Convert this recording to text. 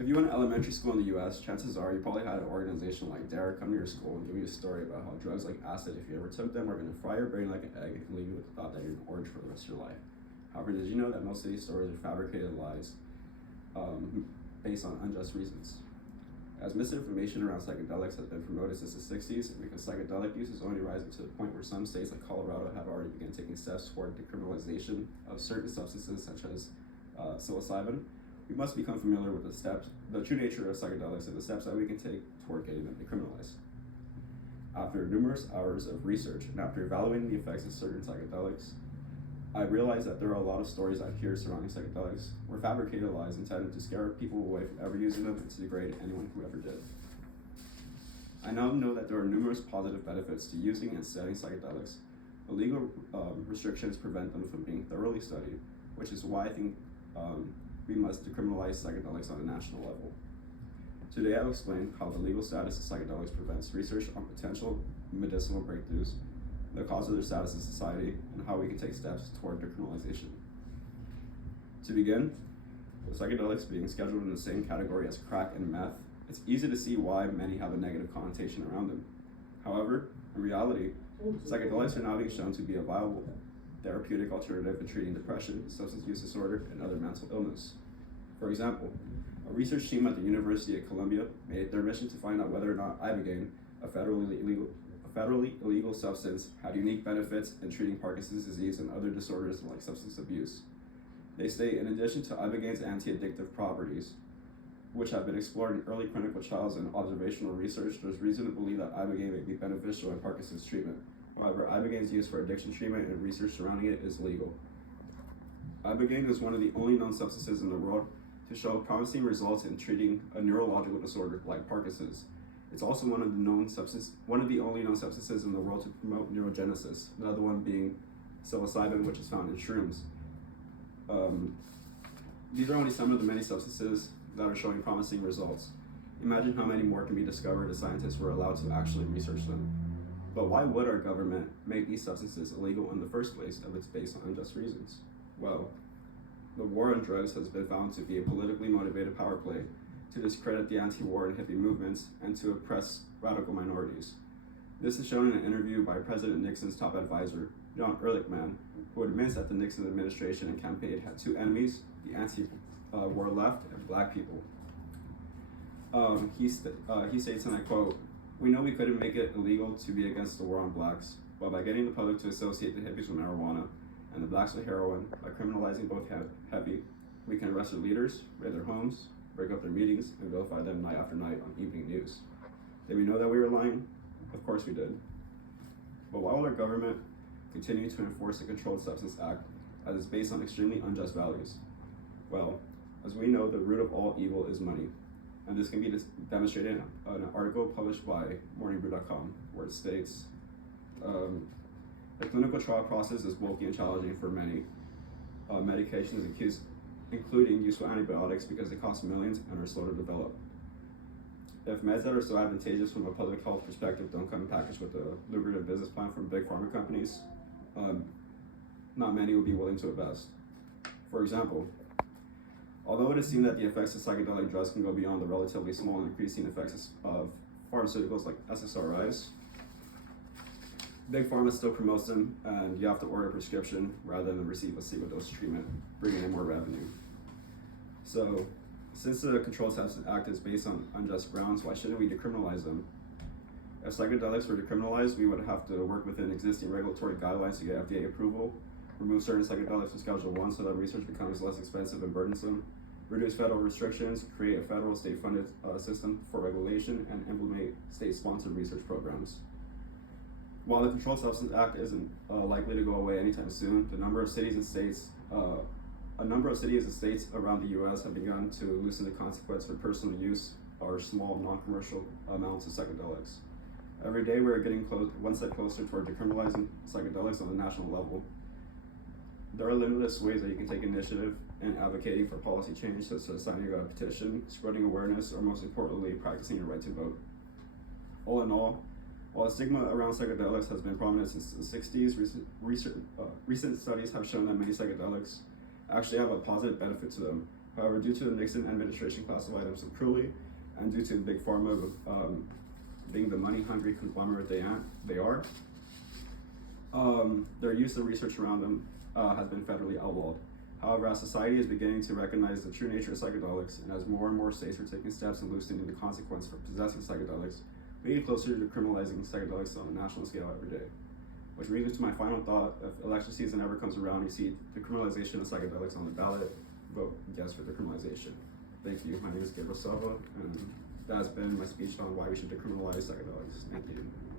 If you went to elementary school in the US, chances are you probably had an organization like DARE come to your school and give you a story about how drugs like acid, if you ever took them, are going to fry your brain like an egg and leave you with the thought that you're an orange for the rest of your life. However, did you know that most of these stories are fabricated lies based on unjust reasons? As misinformation around psychedelics has been promoted since the 60s, and because psychedelic use is only rising to the point where some states like Colorado have already begun taking steps toward decriminalization of certain substances such as psilocybin, we must become familiar with the true nature of psychedelics and the steps that we can take toward getting them decriminalized. After numerous hours of research and after evaluating the effects of certain psychedelics, I realized that there are a lot of stories I hear surrounding psychedelics were fabricated lies intended to scare people away from ever using them and to degrade anyone who ever did. I now know that there are numerous positive benefits to using and studying psychedelics, but legal restrictions prevent them from being thoroughly studied, which is why I think we must decriminalize psychedelics on a national level. Today I'll explain how the legal status of psychedelics prevents research on potential medicinal breakthroughs, the cause of their status in society, and how we can take steps toward decriminalization. To begin, with psychedelics being scheduled in the same category as crack and meth, it's easy to see why many have a negative connotation around them. However, in reality, psychedelics are now being shown to be a viable therapeutic alternative in treating depression, substance use disorder, and other mental illness. For example, a research team at the University of Columbia made it their mission to find out whether or not ibogaine, a federally illegal substance, had unique benefits in treating Parkinson's disease and other disorders like substance abuse. They state, in addition to ibogaine's anti-addictive properties, which have been explored in early clinical trials and observational research, there's reason to believe that ibogaine may be beneficial in Parkinson's treatment. However, ibogaine's use for addiction treatment and research surrounding it is legal. Ibogaine is one of the only known substances in the world to show promising results in treating a neurological disorder like Parkinson's. It's also one of the only known substances in the world to promote neurogenesis, another one being psilocybin, which is found in shrooms. These are only some of the many substances that are showing promising results. Imagine how many more can be discovered if scientists were allowed to actually research them. But why would our government make these substances illegal in the first place if it's based on unjust reasons? Well, the war on drugs has been found to be a politically motivated power play to discredit the anti-war and hippie movements and to oppress radical minorities. This is shown in an interview by President Nixon's top advisor, John Ehrlichman, who admits that the Nixon administration and campaign had two enemies, the anti-war left and black people. He states, and I quote, "We know we couldn't make it illegal to be against the war on blacks, but by getting the public to associate the hippies with marijuana and the blacks with heroin, by criminalizing both heavy, we can arrest their leaders, raid their homes, break up their meetings, and vilify them night after night on evening news. Did we know that we were lying? Of course we did. But why will our government continue to enforce the Controlled Substance Act as it's based on extremely unjust values? Well, as we know, the root of all evil is money. And this can be demonstrated in an article published by morningbrew.com, where it states, the clinical trial process is bulky and challenging for many medications, including useful antibiotics, because they cost millions and are slow to develop. If meds that are so advantageous from a public health perspective don't come packaged with a lucrative business plan from big pharma companies, not many will be willing to invest. For example, although it is seen that the effects of psychedelic drugs can go beyond the relatively small and increasing effects of pharmaceuticals like SSRIs, big pharma still promotes them, and you have to order a prescription rather than receive a single dose treatment, bringing in more revenue. So, since the Controlled Substance Act is based on unjust grounds, why shouldn't we decriminalize them? If psychedelics were decriminalized, we would have to work within existing regulatory guidelines to get FDA approval, remove certain psychedelics from Schedule 1 so that research becomes less expensive and burdensome, reduce federal restrictions, create a federal state-funded system for regulation, and implement state-sponsored research programs. While the Controlled Substance Act isn't likely to go away anytime soon, a number of cities and states around the U.S. have begun to loosen the consequence for personal use or small, non-commercial amounts of psychedelics. Every day we're getting one step closer toward decriminalizing psychedelics on the national level. There are limitless ways that you can take initiative in advocating for policy change, such as signing a petition, spreading awareness, or most importantly, practicing your right to vote. All in all, while the stigma around psychedelics has been prominent since the 60s, recent studies have shown that many psychedelics actually have a positive benefit to them, However, due to the Nixon administration classified them so cruelly, and due to Big Pharma being the money-hungry conglomerate they are, their use of research around them has been federally outlawed. However, as society is beginning to recognize the true nature of psychedelics, and as more and more states are taking steps in loosening the consequence for possessing psychedelics, we get closer to decriminalizing psychedelics on a national scale every day. Which brings me to my final thought: if election season ever comes around, you see decriminalization of psychedelics on the ballot, vote yes for decriminalization. Thank you. My name is Gabriel Silva, and that has been my speech on why we should decriminalize psychedelics. Thank you.